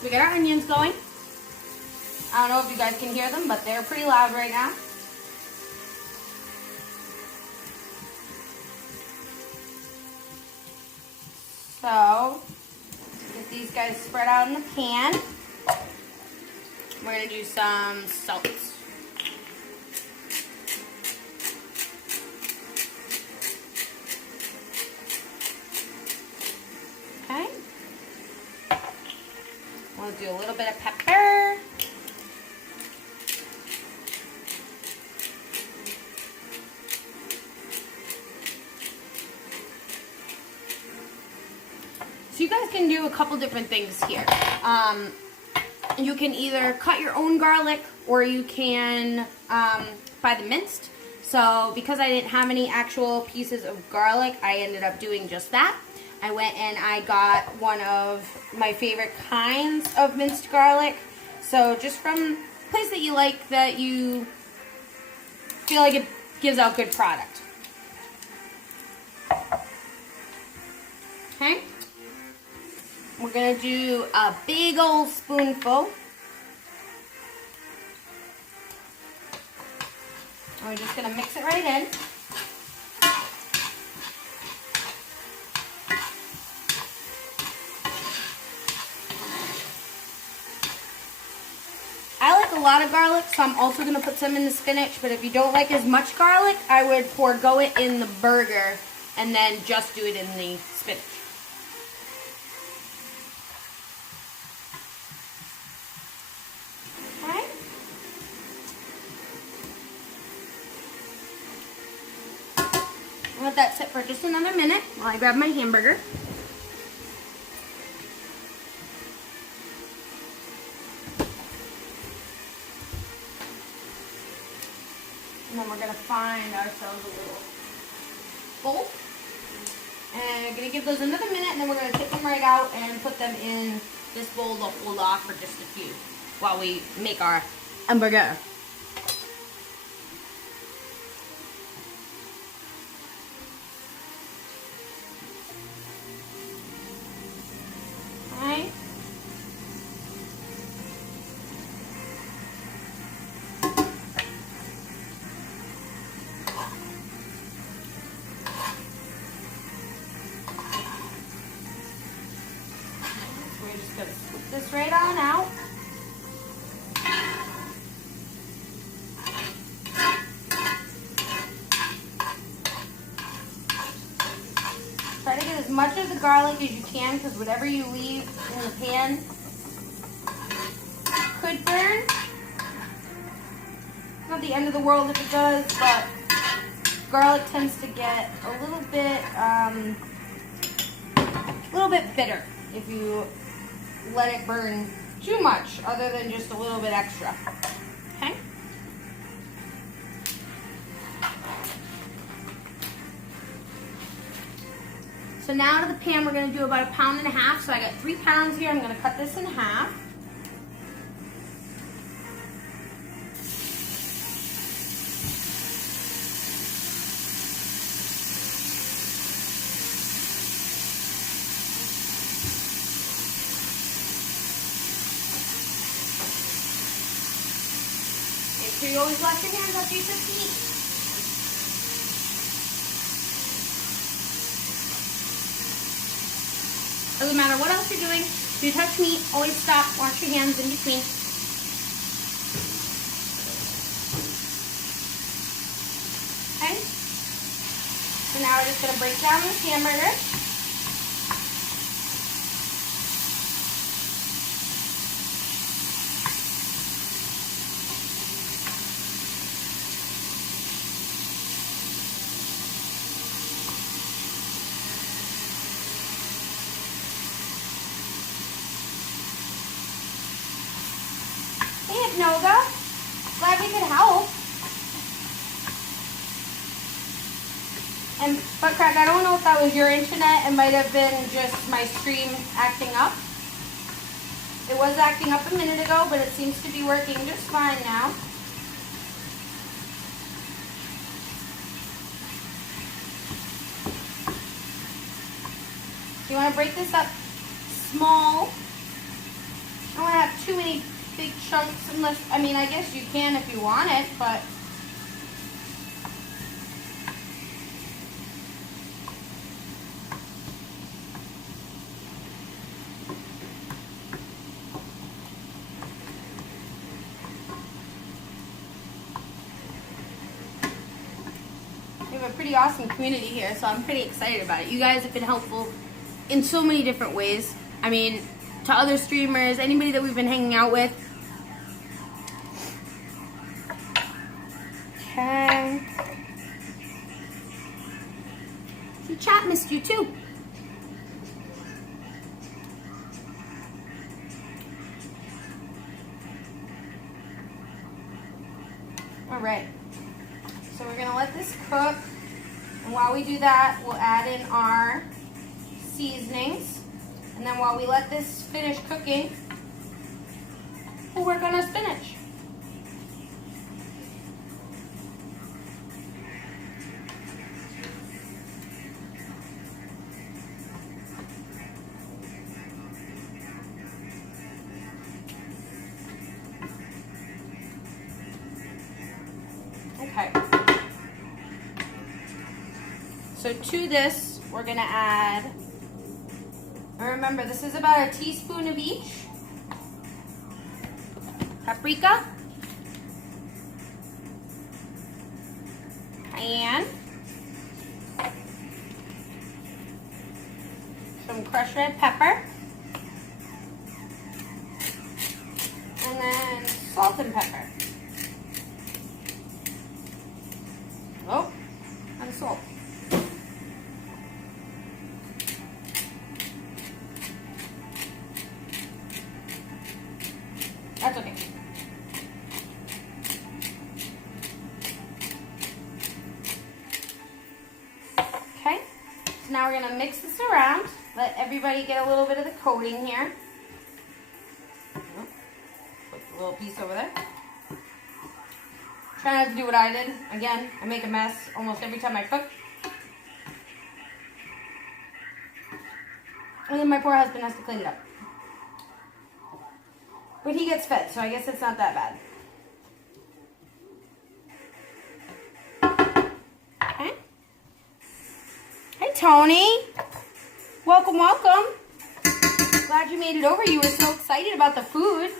So we got our onions going. I don't know if you guys can hear them, but they're pretty loud right now. So, get these guys spread out in the pan. We're going to do some salt. Okay. We'll do a little bit of pepper. So you guys can do a couple different things here. You can either cut your own garlic or you can buy the minced. So because I didn't have any actual pieces of garlic, I ended up doing just that. I went and I got one of my favorite kinds of minced garlic. So just from a place that you like, that you feel like it gives out good product. Okay. We're going to do a big old spoonful. And we're just going to mix it right in. I like a lot of garlic, so I'm also going to put some in the spinach. But if you don't like as much garlic, I would forego it in the burger and then just do it in the spinach. Let that sit for just another minute while I grab my hamburger. And then we're going to find ourselves a little bowl. And we're going to give those another minute, and then we're going to take them right out and put them in this bowl to hold off for just a few while we make our hamburger. We're just going to scoop this right on out. Try to get as much of the garlic as you can, because whatever you leave in the pan could burn. Not the end of the world if it does, but garlic tends to get a little bit bitter if you let it burn too much, other than just a little bit extra. Okay? So now to the pan, we're going to do about 1.5 pounds. So I got 3 pounds here. I'm going to cut this in half. Make sure you always wash your hands after you touch meat. Doesn't matter what else you're doing. If you touch meat, always stop, wash your hands in between. Okay? So now we're just going to break down this hamburger. Hey, Noga. Glad we could help. But Craig, I don't know if that was your internet. It might have been just my stream acting up. It was acting up a minute ago, but it seems to be working just fine now. You want to break this up small. big chunks unless, I mean, I guess you can if you want it, but we have a pretty awesome community here, so I'm pretty excited about it. You guys have been helpful in so many different ways. I mean, to other streamers, anybody that we've been hanging out with. Okay. The chat missed you too. All right. So we're gonna let this cook, and while we do that, we'll add in our seasonings. And then while we let this finish cooking, we'll work on our spinach. Okay. So to this, we're gonna add, and remember, this is about a teaspoon of each. Paprika. Cayenne. Some crushed red pepper. And then salt and pepper. Oh, and salt. That's okay. Okay, so now we're gonna mix this around. Let everybody get a little bit of the coating here. Put the little piece over there. Try not to do what I did. Again, I make a mess almost every time I cook. And then my poor husband has to clean it up. But he gets fed, so I guess it's not that bad. Okay. Hey, Tony. Welcome, welcome. Glad you made it over. You were so excited about the food.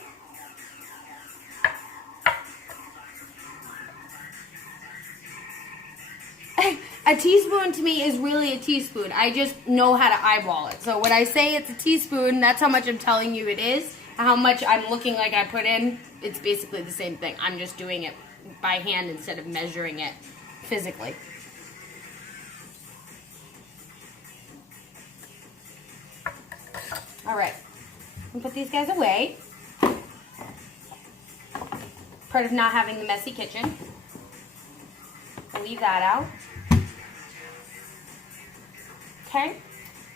A teaspoon to me is really a teaspoon. I just know how to eyeball it. So when I say it's a teaspoon, that's how much I'm telling you it is. How much I'm looking like I put in, it's basically the same thing. I'm just doing it by hand instead of measuring it physically. All right, we'll put these guys away. Part of not having the messy kitchen. I'll leave that out. Okay,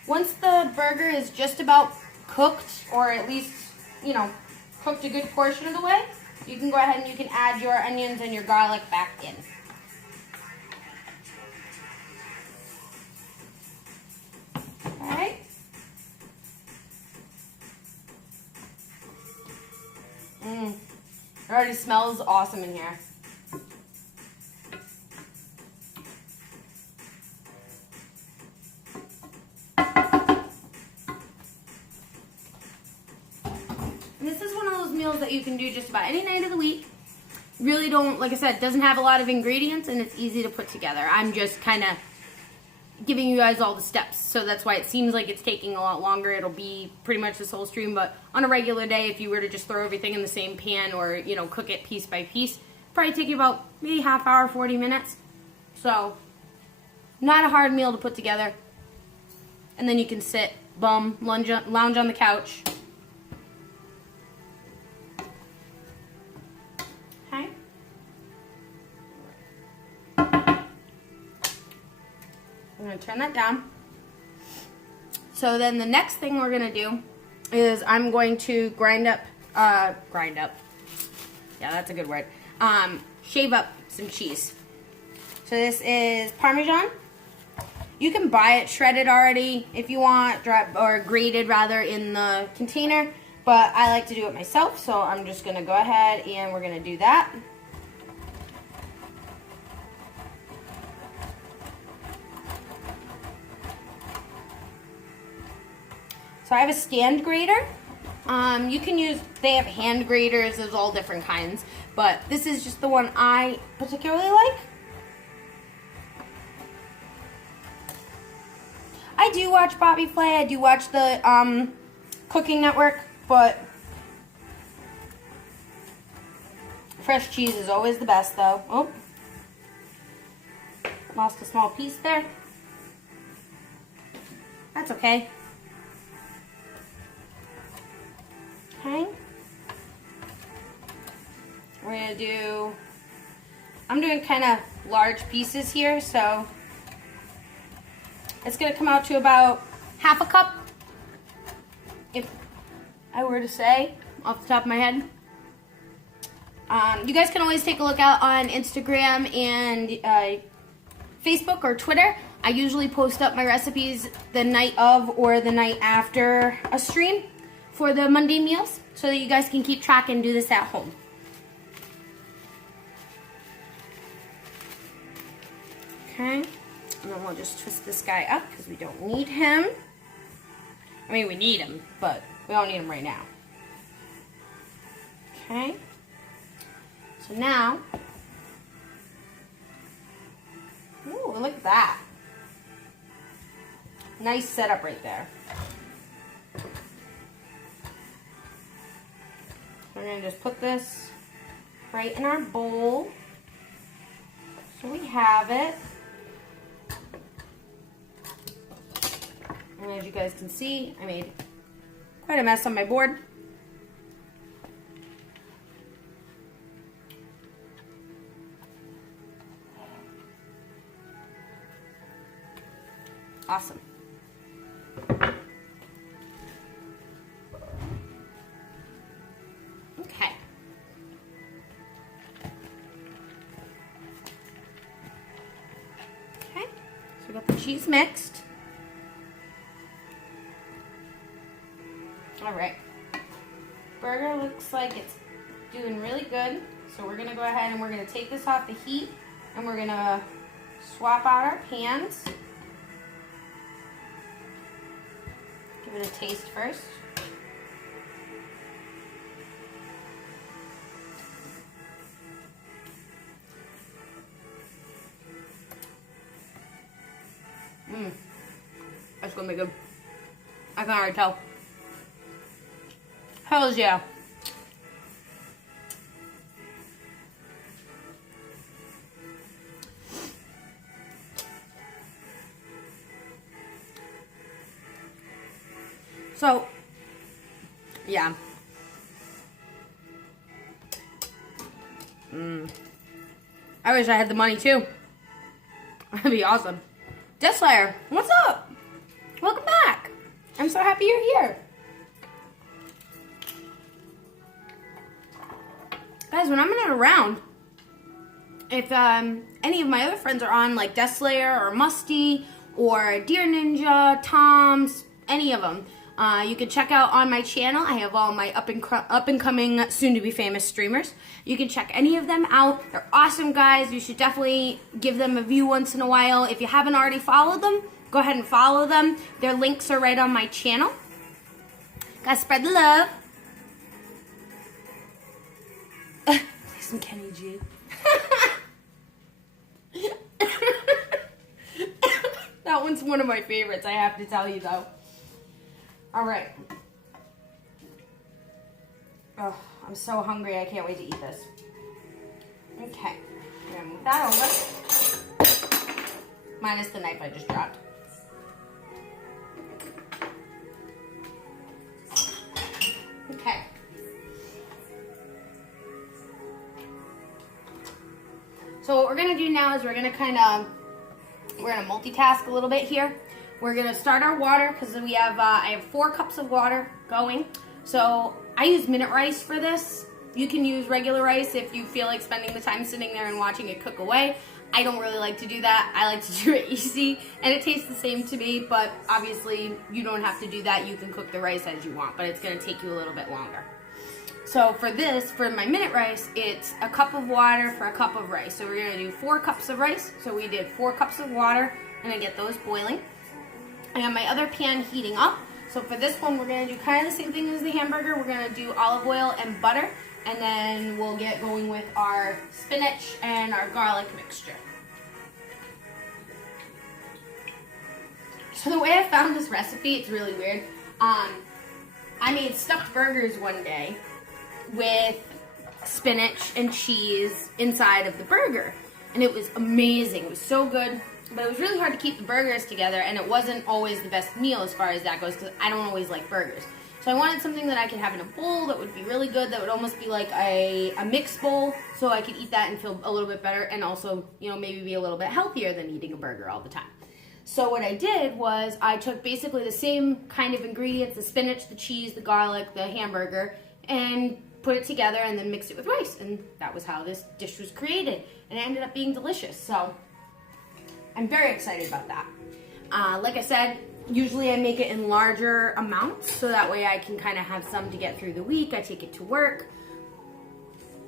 once the burger is just about cooked, or at least, you know, cooked a good portion of the way, you can go ahead and you can add your onions and your garlic back in. Alright. It already smells awesome in here. Meals that you can do just about any night of the week. Really don't, like I said, doesn't have a lot of ingredients and it's easy to put together. I'm just kind of giving you guys all the steps, so that's why it seems like it's taking a lot longer. It'll be pretty much this whole stream, but on a regular day, if you were to just throw everything in the same pan or, you know, cook it piece by piece, probably take you about maybe half hour, 40 minutes. So, not a hard meal to put together. And then you can sit, bum, lounge on the couch. Okay. I'm going to turn that down. So then the next thing we're going to do is I'm going to grind up, yeah, that's a good word, shave up some cheese. So this is Parmesan. You can buy it shredded already if you want, or grated rather, in the container. but I like to do it myself, so I'm just gonna go ahead and we're gonna do that. So I have a stand grater. You can use, they have hand graters, there's all different kinds, but this is just the one I particularly like. I do watch Bobby Flay, I do watch the Cooking Network, but fresh cheese is always the best though. Oh, lost a small piece there. That's okay. Okay. We're gonna do, I'm doing kind of large pieces here, so it's gonna come out to about half a cup, if I were to say, off the top of my head. You guys can always take a look out on Instagram and Facebook or Twitter. I usually post up my recipes the night of or the night after a stream for the Monday meals, so that you guys can keep track and do this at home. Okay, and then we'll just twist this guy up because we don't need him. I mean, we need him, but we don't need him right now. Okay, so now, ooh, look at that. Nice setup right there. We're going to just put this right in our bowl. So we have it. And as you guys can see, I made quite a mess on my board. Awesome. Okay. Okay, so we got the cheese mixed. All right. Burger looks like it's doing really good. So we're gonna go ahead and we're gonna take this off the heat and we're gonna swap out our pans. Give it a taste first. That's gonna be good. I can already tell. Hells yeah. So, yeah. I wish I had the money too. That'd be awesome. Death Slayer, what's up? Welcome back. I'm so happy you're here. Guys, when I'm not around, if any of my other friends are on, like Death Slayer or Musty or Deer Ninja, Tom's, any of them, you can check out on my channel. I have all my up and coming, soon to be famous streamers. You can check any of them out. They're awesome guys. You should definitely give them a view once in a while. If you haven't already followed them, go ahead and follow them. Their links are right on my channel. Gotta spread the love. Play some Kenny G. That one's one of my favorites, I have to tell you though. Alright. Oh, I'm so hungry, I can't wait to eat this. Okay. I'm gonna move that over. Minus the knife I just dropped. Okay. So what we're gonna do now is we're gonna multitask a little bit here. We're gonna start our water because we have I have 4 cups of water going. So I use minute rice for this. You can use regular rice if you feel like spending the time sitting there and watching it cook away. I don't really like to do that. I like to do it easy, and it tastes the same to me, but obviously you don't have to do that. You can cook the rice as you want, but it's gonna take you a little bit longer. So for this, for my minute rice, it's a cup of water for a cup of rice. So we're gonna do 4 cups of rice. So we did 4 cups of water, and I get those boiling. I have my other pan heating up. So for this one, we're gonna do kind of the same thing as the hamburger. We're gonna do olive oil and butter, and then we'll get going with our spinach and our garlic mixture. So the way I found this recipe, it's really weird. I made stuffed burgers one day with spinach and cheese inside of the burger, and it was amazing. It was so good, but it was really hard to keep the burgers together, and it wasn't always the best meal as far as that goes, because I don't always like burgers. So I wanted something that I could have in a bowl that would be really good, that would almost be like a mixed bowl, so I could eat that and feel a little bit better, and also, you know, maybe be a little bit healthier than eating a burger all the time. So what I did was I took basically the same kind of ingredients, the spinach, the cheese, the garlic, the hamburger, and put it together and then mixed it with rice. And that was how this dish was created. And it ended up being delicious. So I'm very excited about that. Like I said, usually I make it in larger amounts, so that way I can kind of have some to get through the week. I take it to work,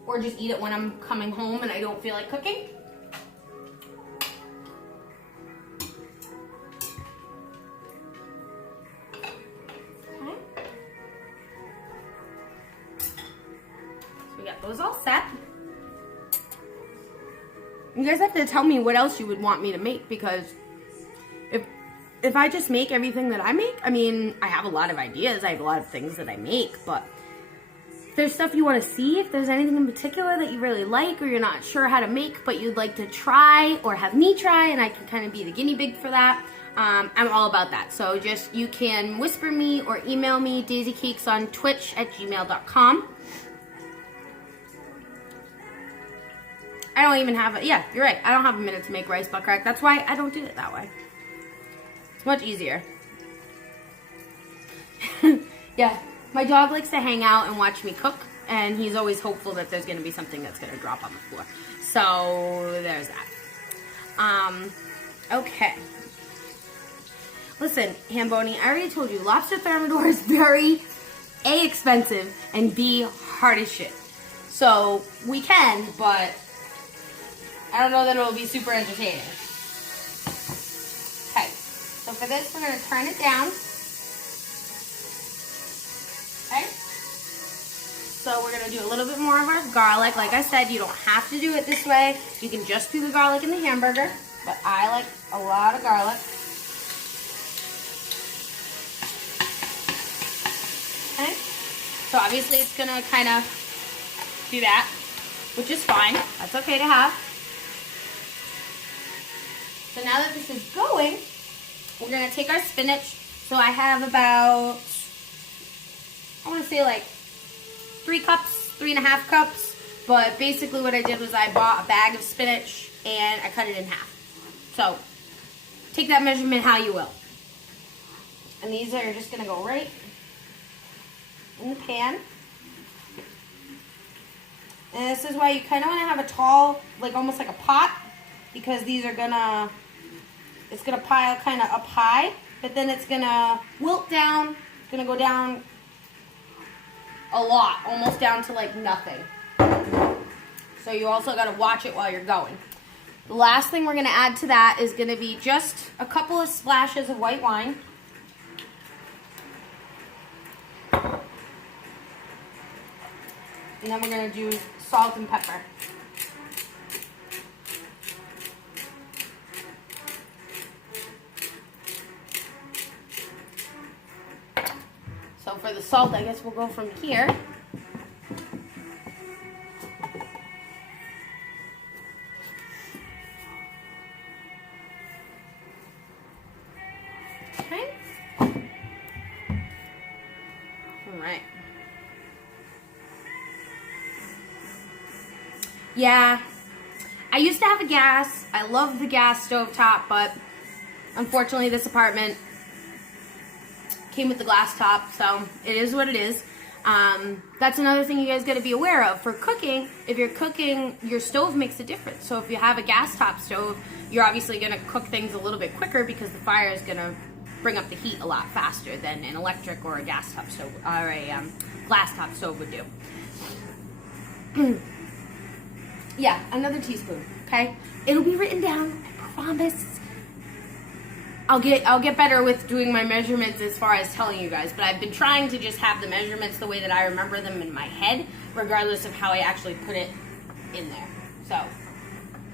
or just eat it when I'm coming home and I don't feel like cooking. Those all set. You guys have to tell me what else you would want me to make, because if I just make everything that I make, I mean, I have a lot of ideas, I have a lot of things that I make, but if there's stuff you want to see, if there's anything in particular that you really like or you're not sure how to make but you'd like to try or have me try, and I can kind of be the guinea pig for that, I'm all about that. So just, you can whisper me or email me, daisycakes on twitch@gmail.com. I don't even have it. Yeah, you're right. I don't have a minute to make rice butt crack. That's why I don't do it that way. It's much easier. Yeah, my dog likes to hang out and watch me cook, and he's always hopeful that there's going to be something that's going to drop on the floor. So there's that. Okay. Listen, Hamboni, I already told you, lobster thermidor is very A, expensive, and B, hard as shit. So we can, but I don't know that it will be super entertaining. Okay, so for this, we're going to turn it down. Okay, so we're going to do a little bit more of our garlic. Like I said, you don't have to do it this way. You can just do the garlic in the hamburger, but I like a lot of garlic. Okay, so obviously it's going to kind of do that, which is fine. That's okay to have. So now that this is going, we're going to take our spinach. So I have about, I want to say like 3 cups, 3.5 cups. But basically what I did was I bought a bag of spinach and I cut it in half. So take that measurement how you will. And these are just going to go right in the pan. And this is why you kind of want to have a tall, like almost like a pot, because these are gonna, it's gonna pile kind of up high, but then it's gonna wilt down. It's gonna go down a lot, almost down to like nothing. So you also gotta watch it while you're going. The last thing we're gonna add to that is gonna be just a couple of splashes of white wine. And then we're gonna do salt and pepper. So for the salt, I guess we'll go from here. Okay. All right. Yeah, I used to have a gas. I love the gas stovetop, but unfortunately this apartment came with the glass top, so it is what it is. That's another thing you guys got to be aware of. For cooking, if you're cooking, your stove makes a difference. So if you have a gas top stove, you're obviously going to cook things a little bit quicker because the fire is going to bring up the heat a lot faster than an electric or a gas top stove or a glass top stove would do. Yeah, another teaspoon, okay? It'll be written down, I promise. I'll get better with doing my measurements as far as telling you guys, but I've been trying to just have the measurements the way that I remember them in my head, regardless of how I actually put it in there. So,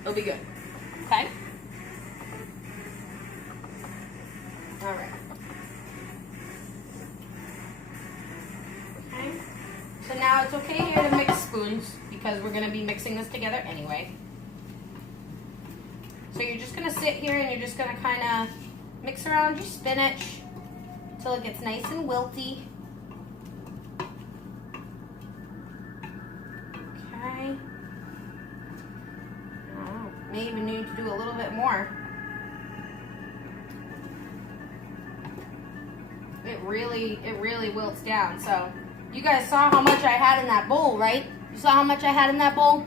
it'll be good, okay? All right. Okay. So now it's okay here to mix spoons because we're going to be mixing this together anyway. So you're just going to sit here and you're just going to kind of mix around your spinach until it gets nice and wilty. Okay. Oh, may even need to do a little bit more. It really wilts down. So you guys saw how much I had in that bowl, right? You saw how much I had in that bowl?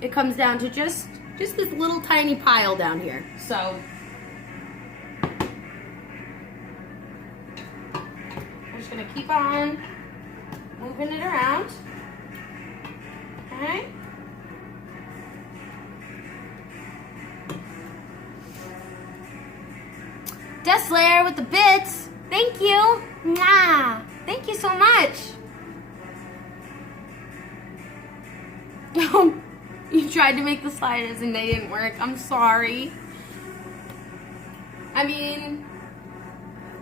It comes down to just this little tiny pile down here. So I'm just gonna keep on moving it around. Okay. Dessler with the bits. Thank you. Mwah. Thank you so much. You tried to make the sliders and they didn't work. I'm sorry. I mean,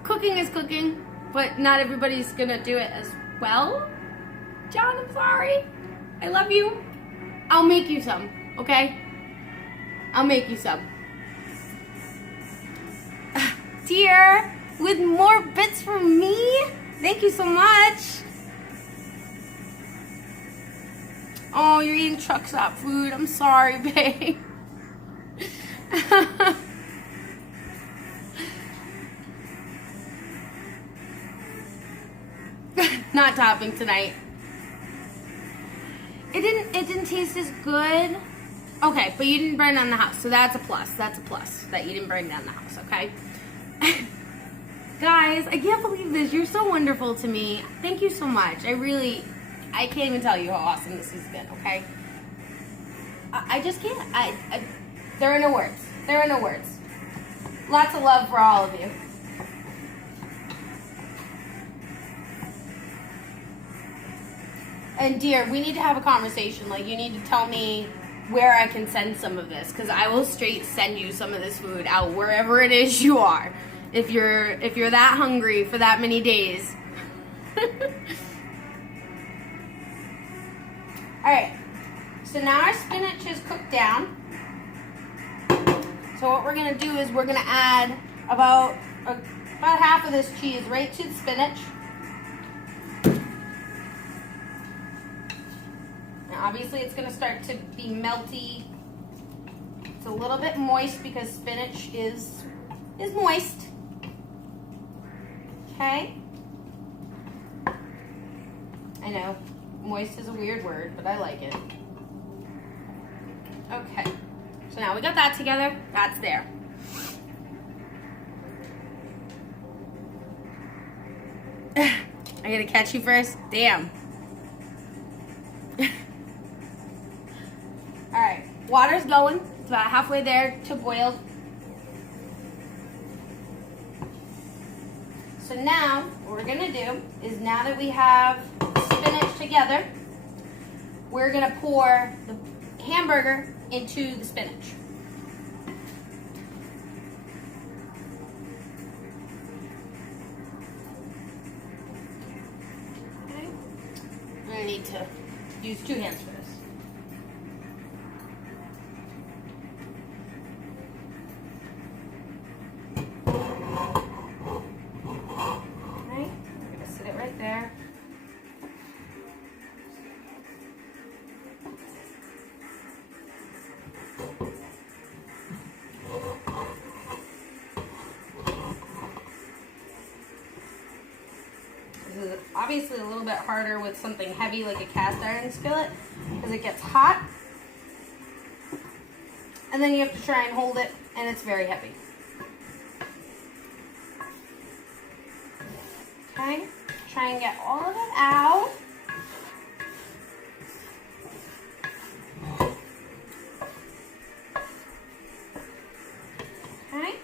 cooking is cooking, but not everybody's gonna do it as well. John, I'm sorry. I love you. I'll make you some, okay? I'll make you some. Dear, with more bits from me? Thank you so much. Oh, you're eating truck stop food. I'm sorry, babe. Not topping tonight. It didn't taste as good. Okay, but you didn't burn down the house, so that's a plus. That's a plus that you didn't burn down the house, okay? Guys, I can't believe this. You're so wonderful to me. Thank you so much. I can't even tell you how awesome this has been, okay? I just can't. There are no words. There are no words. Lots of love for all of you. And dear, we need to have a conversation. Like, you need to tell me where I can send some of this, because I will straight send you some of this food out wherever it is you are. If you're that hungry for that many days. Alright, so now our spinach is cooked down. So what we're going to do is we're going to add about half of this cheese right to the spinach. Now obviously it's going to start to be melty. It's a little bit moist because spinach is moist. Okay? I know. Moist is a weird word, but I like it. Okay. So now we got that together. That's there. I gotta catch you first? Damn. Alright. Water's going. It's about halfway there to boil. So now, what we're gonna do is, now that we have spinach together, we're gonna pour the hamburger into the spinach. Okay. We're gonna need to use 2 hands for this. Okay, we're gonna sit it right there. obviously a little bit harder with something heavy like a cast iron skillet because it gets hot. And then you have to try and hold it, and it's very heavy. Okay, try and get all of it out. Okay.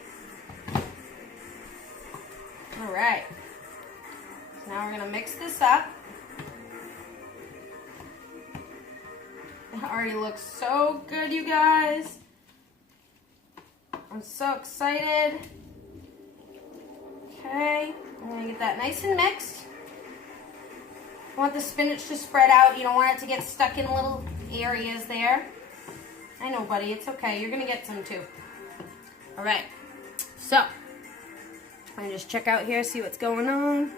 All right. So now we're gonna mix this up. It already looks so good, you guys. I'm so excited. Okay, I'm gonna get that nice and mixed. You want the spinach to spread out. You don't want it to get stuck in little areas there. I know, buddy, it's okay. You're gonna get some too. All right, so I'm gonna just check out here, see what's going on.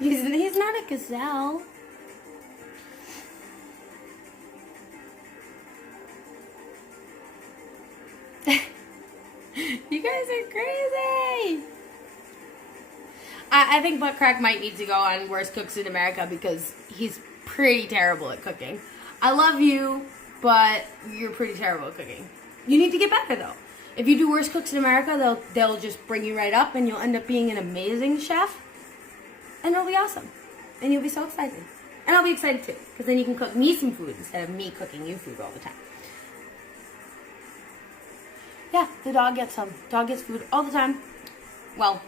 He's not a gazelle. You guys are crazy. I think Butt Crack might need to go on Worst Cooks in America because he's pretty terrible at cooking. I love you, but you're pretty terrible at cooking. You need to get better though. If you do Worst Cooks in America, they'll just bring you right up and you'll end up being an amazing chef. And it'll be awesome. And you'll be so excited. And I'll be excited too, because then you can cook me some food instead of me cooking you food all the time. Yeah, the dog gets some. Dog gets food all the time. Well,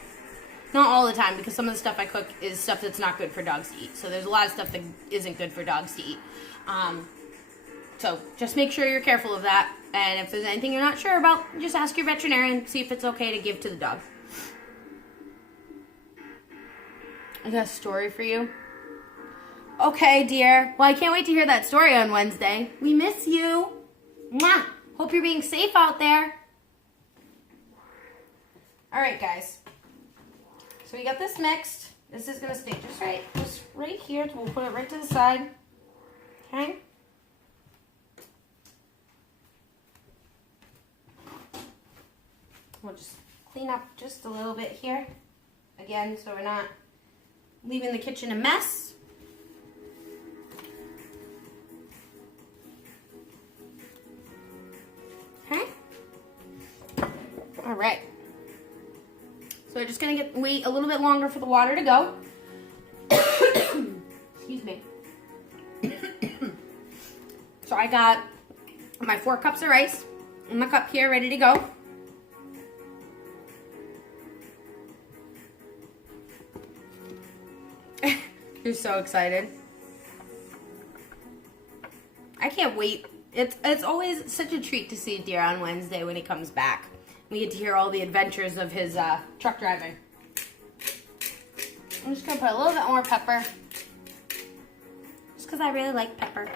not all the time, because some of the stuff I cook is stuff that's not good for dogs to eat. So there's a lot of stuff that isn't good for dogs to eat. So just make sure you're careful of that. And if there's anything you're not sure about, just ask your veterinarian, see if it's okay to give to the dog. I got a story for you. Okay, dear. Well, I can't wait to hear that story on Wednesday. We miss you. Mwah! Hope you're being safe out there. All right, guys. So we got this mixed. This is going to stay just right here. We'll put it right to the side. Okay? We'll just clean up just a little bit here. Again, so we're not leaving the kitchen a mess. Okay. All right. So we're just gonna wait a little bit longer for the water to go. Excuse me. So I got my 4 cups of rice in my cup here, ready to go. You're so excited. I can't wait. It's always such a treat to see Deer on Wednesday when he comes back. We get to hear all the adventures of his truck driving. I'm just going to put a little bit more pepper. Just because I really like pepper.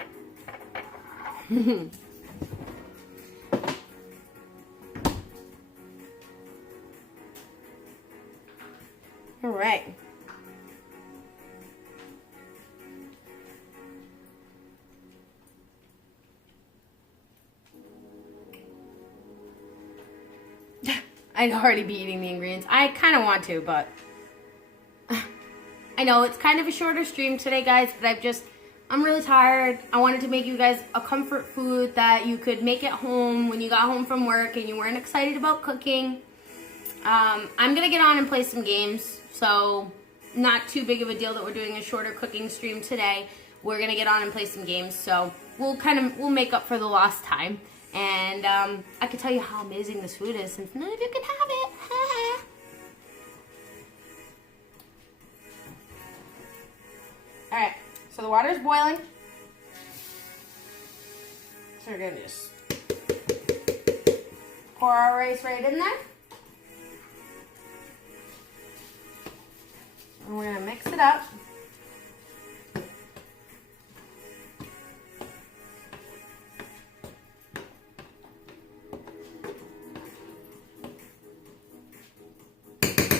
All right. I'd already be eating the ingredients. I kind of want to, but I know it's kind of a shorter stream today, guys, but I'm really tired. I wanted to make you guys a comfort food that you could make at home when you got home from work and you weren't excited about cooking. I'm going to get on and play some games, so not too big of a deal that we're doing a shorter cooking stream today. We're going to get on and play some games, so we'll make up for the lost time. And I can tell you how amazing this food is since none of you can have it. Alright, so the water is boiling. So we're going to just pour our rice right in there. And we're going to mix it up.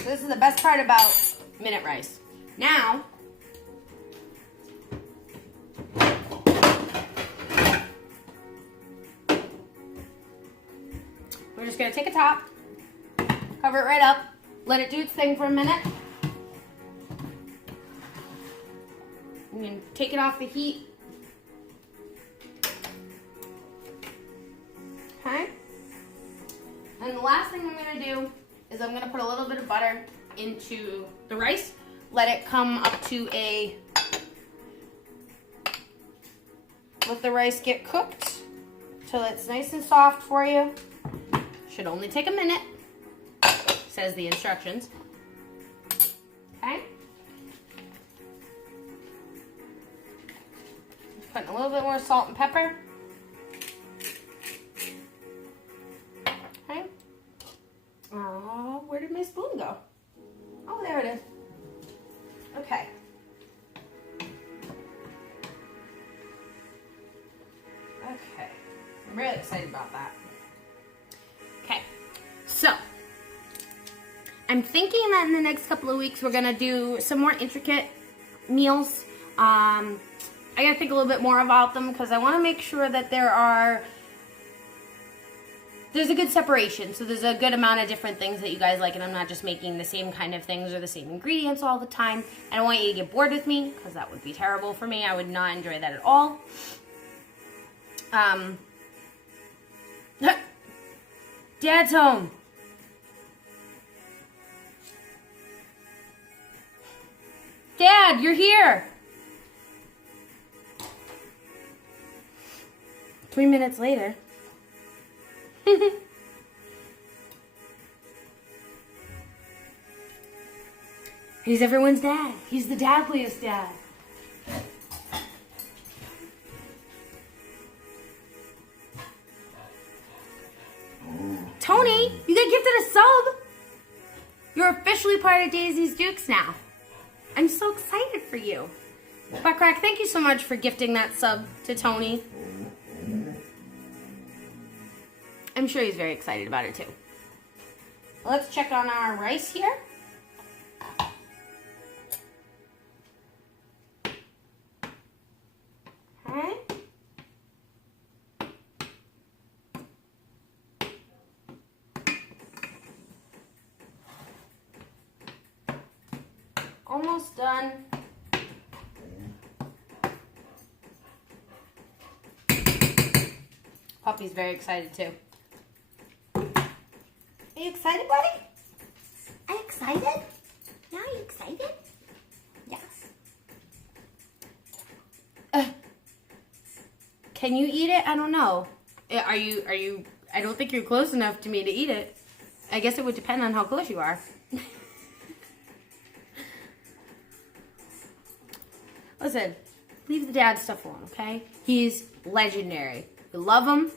This is the best part about minute rice. Now, top. Cover it right up. Let it do its thing for a minute. You can take it off the heat. Okay. And the last thing I'm going to do is I'm going to put a little bit of butter into the rice. Let it come up to a... Let the rice get cooked till it's nice and soft for you. Should only take a minute, says the instructions. Okay. Putting a little bit more salt and pepper. Okay. Oh, where did my spoon go? Oh, there it is. Okay. Okay. I'm really excited about that. Okay. So, I'm thinking that in the next couple of weeks we're going to do some more intricate meals. I got to think a little bit more about them because I want to make sure that there's a good separation. So there's a good amount of different things that you guys like, and I'm not just making the same kind of things or the same ingredients all the time. I don't want you to get bored with me because that would be terrible for me. I would not enjoy that at all. Dad's home. Dad, you're here. 3 minutes later. He's everyone's dad. He's the dadliest dad. Tony, you got gifted a sub. You're officially part of Daisy's Dukes now. I'm so excited for you. Buttcrack, thank you so much for gifting that sub to Tony. I'm sure he's very excited about it too. Let's check on our rice here. Okay. Almost done. Puppy's very excited too. Are you excited, buddy? Are you excited? Yeah, are you excited? Yes. Can you eat it? I don't know. Are you, I don't think you're close enough to me to eat it. I guess it would depend on how close you are. Listen, leave the dad stuff alone, okay? He's legendary. You love him.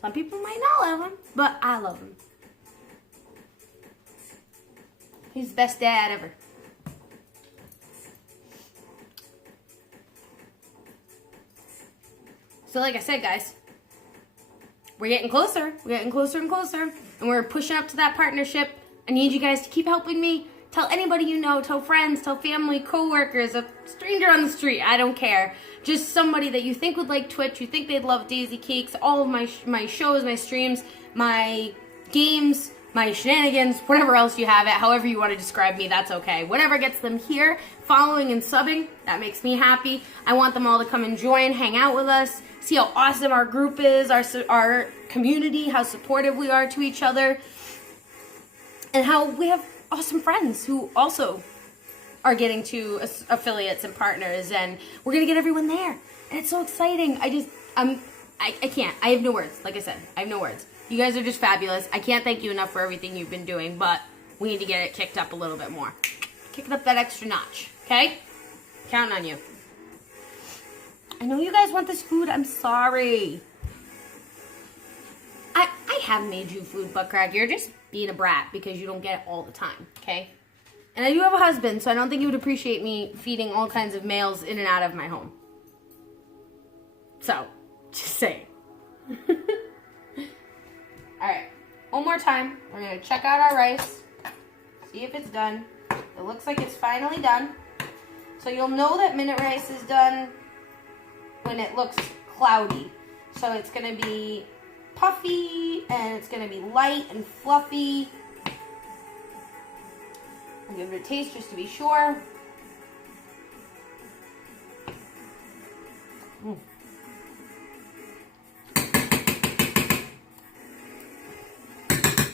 Some people might not love him, but I love him. He's the best dad ever. So like I said, guys, we're getting closer. We're getting closer and closer. And we're pushing up to that partnership. I need you guys to keep helping me. Tell anybody you know. Tell friends. Tell family, coworkers, a stranger on the street. I don't care. Just somebody that you think would like Twitch. You think they'd love Daisy Cakes. All of my shows, my streams, my games, my shenanigans, whatever else you have it. However you want to describe me, that's okay. Whatever gets them here, following and subbing, that makes me happy. I want them all to come and join, hang out with us, see how awesome our group is, our community, how supportive we are to each other, and how we have awesome friends who also are getting to affiliates and partners, and we're gonna get everyone there, and it's so exciting. I can't. I have no words. Like I said, I have no words. You guys are just fabulous. I can't thank you enough for everything you've been doing, but we need to get it kicked up a little bit more. Kick it up that extra notch, okay? Counting on you. I know you guys want this food. I'm sorry. I have made you food, Buttcrack. You're just being a brat because you don't get it all the time, okay? And I do have a husband, so I don't think you would appreciate me feeding all kinds of males in and out of my home. So, just saying. Alright, one more time. We're going to check out our rice. See if it's done. It looks like it's finally done. So you'll know that minute rice is done when it looks cloudy. So it's going to be puffy and it's gonna be light and fluffy. I'll give it a taste just to be sure.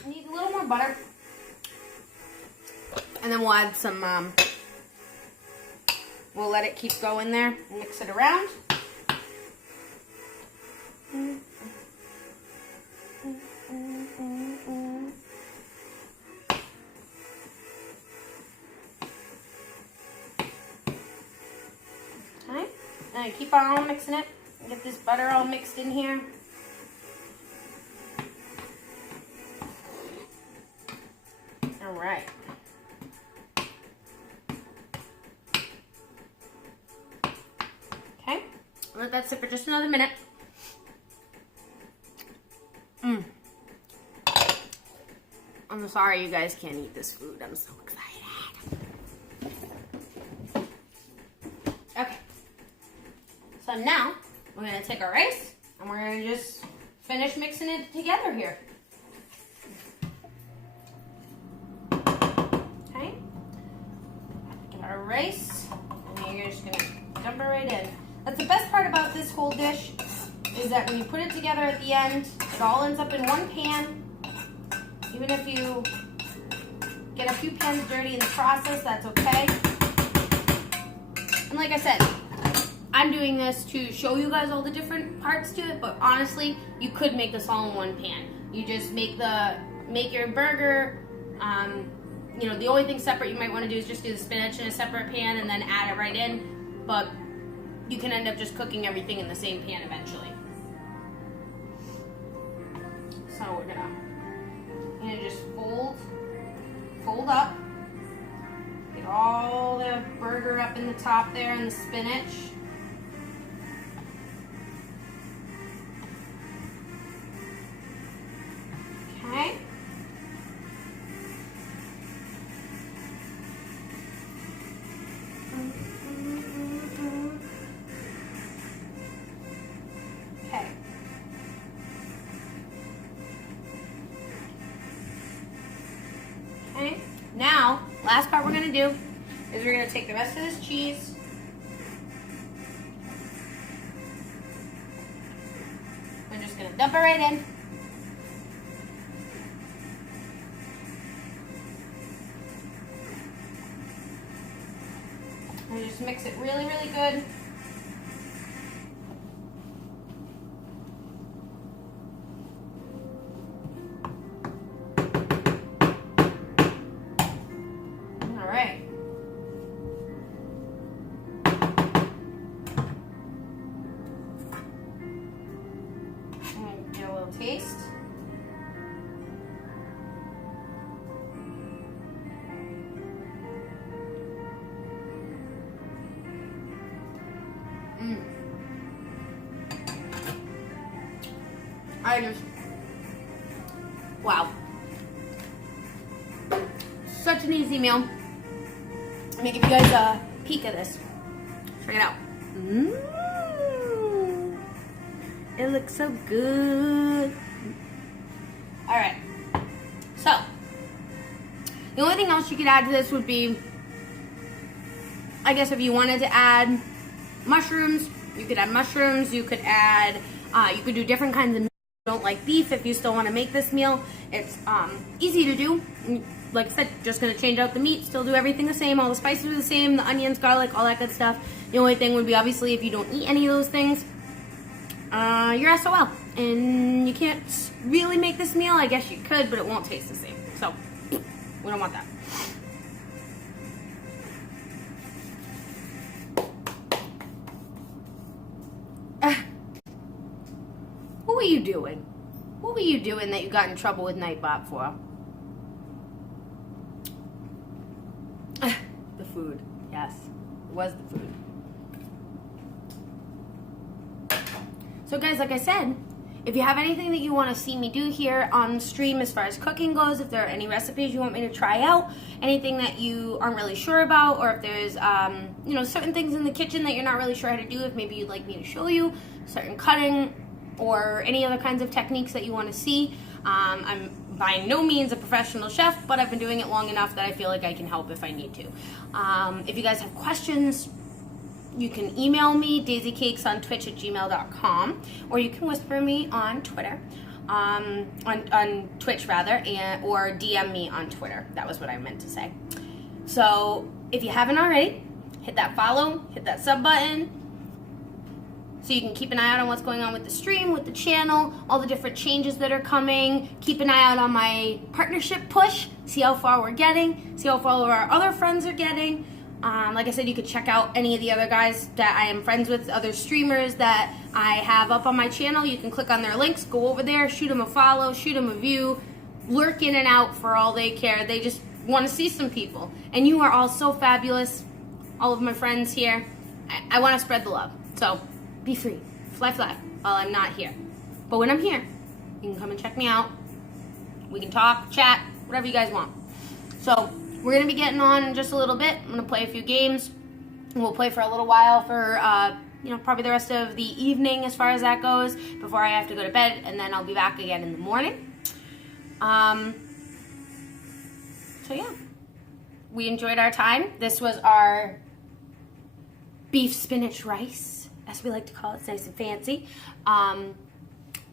Need a little more butter. And then we'll add some, we'll let it keep going there and mix it around. Okay, and keep on mixing it. Get this butter all mixed in here. All right. Okay, let that sit for just another minute. I'm sorry you guys can't eat this food. I'm so excited. Okay. So now we're going to take our rice and we're going to just finish mixing it together here. Okay. Get our rice and you're just going to dump it right in. That's the best part about this whole dish is that when you put it together at the end, it all ends up in one pan. Even if you get a few pans dirty in the process, that's okay. And like I said, I'm doing this to show you guys all the different parts to it, but honestly, you could make this all in one pan. You just make your burger, you know, the only thing separate you might want to do is just do the spinach in a separate pan and then add it right in, but you can end up just cooking everything in the same pan eventually. So we're gonna just fold up, get all the burger up in the top there and the spinach. Okay. Okay. Okay, now, last part we're going to do is we're going to take the rest of this cheese we're just going to dump it right in. And just mix it really, really good. Taste. Wow. Such an easy meal. Let me give you guys a peek of this. Check it out. It looks so good. All right. So, the only thing else you could add to this would be, I guess if you wanted to add mushrooms, you could add mushrooms. You could add, you could do different kinds of meat. If you don't like beef, if you still want to make this meal, it's easy to do. Like I said, just going to change out the meat, still do everything the same. All the spices are the same, the onions, garlic, all that good stuff. The only thing would be, obviously, if you don't eat any of those things, you're SOL. And you can't really make this meal. I guess you could, but it won't taste the same. So, we don't want that. What were you doing? What were you doing that you got in trouble with Nightbot for? The food. Yes, it was the food. So guys, like I said, if you have anything that you want to see me do here on stream as far as cooking goes, if there are any recipes you want me to try out, anything that you aren't really sure about, or if there's you know, certain things in the kitchen that you're not really sure how to do, if maybe you'd like me to show you, certain cutting or any other kinds of techniques that you want to see. I'm by no means a professional chef, but I've been doing it long enough that I feel like I can help if I need to. If you guys have questions, you can email me, daisycakesonTwitch@gmail.com, or you can whisper me on Twitter, on Twitch rather, or DM me on Twitter. That was what I meant to say. So if you haven't already, hit that follow, hit that sub button, so you can keep an eye out on what's going on with the stream, with the channel, all the different changes that are coming. Keep an eye out on my partnership push, see how far we're getting, see how far our other friends are getting. Like I said, you could check out any of the other guys that I am friends with, other streamers that I have up on my channel. You can click on their links, go over there, shoot them a follow, shoot them a view, lurk in and out for all they care. They just want to see some people. And you are all so fabulous, all of my friends here. I want to spread the love. So be free, fly while I'm not here. But when I'm here, you can come and check me out. We can talk, chat, whatever you guys want. So we're going to be getting on in just a little bit. I'm going to play a few games, and we'll play for a little while for, probably the rest of the evening as far as that goes, before I have to go to bed, and then I'll be back again in the morning. So yeah, we enjoyed our time. This was our beef spinach rice, as we like to call it. It's nice and fancy. But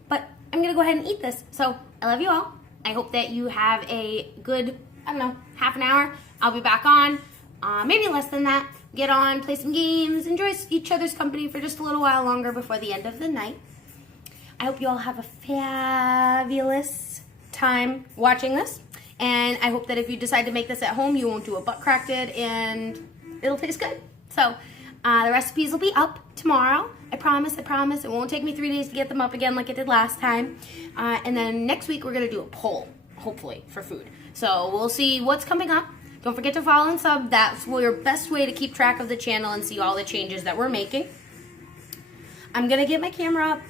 I'm going to go ahead and eat this. So I love you all. I hope that you have a good, half an hour. I'll be back on, maybe less than that. Get on, play some games, enjoy each other's company for just a little while longer before the end of the night. I hope you all have a fabulous time watching this. And I hope that if you decide to make this at home, you won't do a butt cracked it and it'll taste good. So the recipes will be up tomorrow. I promise. It won't take me 3 days to get them up again like it did last time. And then next week we're going to do a poll, hopefully, for food. So we'll see what's coming up. Don't forget to follow and sub. That's your best way to keep track of the channel and see all the changes that we're making. I'm going to get my camera up.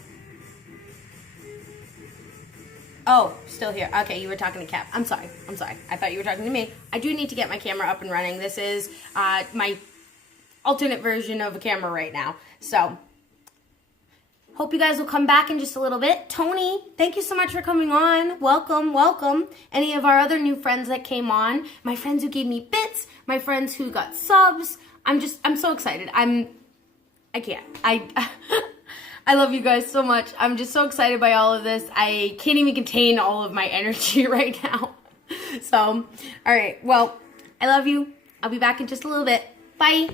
Oh, still here. Okay, you were talking to Cap. I'm sorry. I thought you were talking to me. I do need to get my camera up and running. This is my alternate version of a camera right now. So hope you guys will come back in just a little bit. Tony, thank you so much for coming on. Welcome. Any of our other new friends that came on, my friends who gave me bits, my friends who got subs. I'm so excited. I can't. I love you guys so much. I'm just so excited by all of this. I can't even contain all of my energy right now. So, all right. Well, I love you. I'll be back in just a little bit. Bye.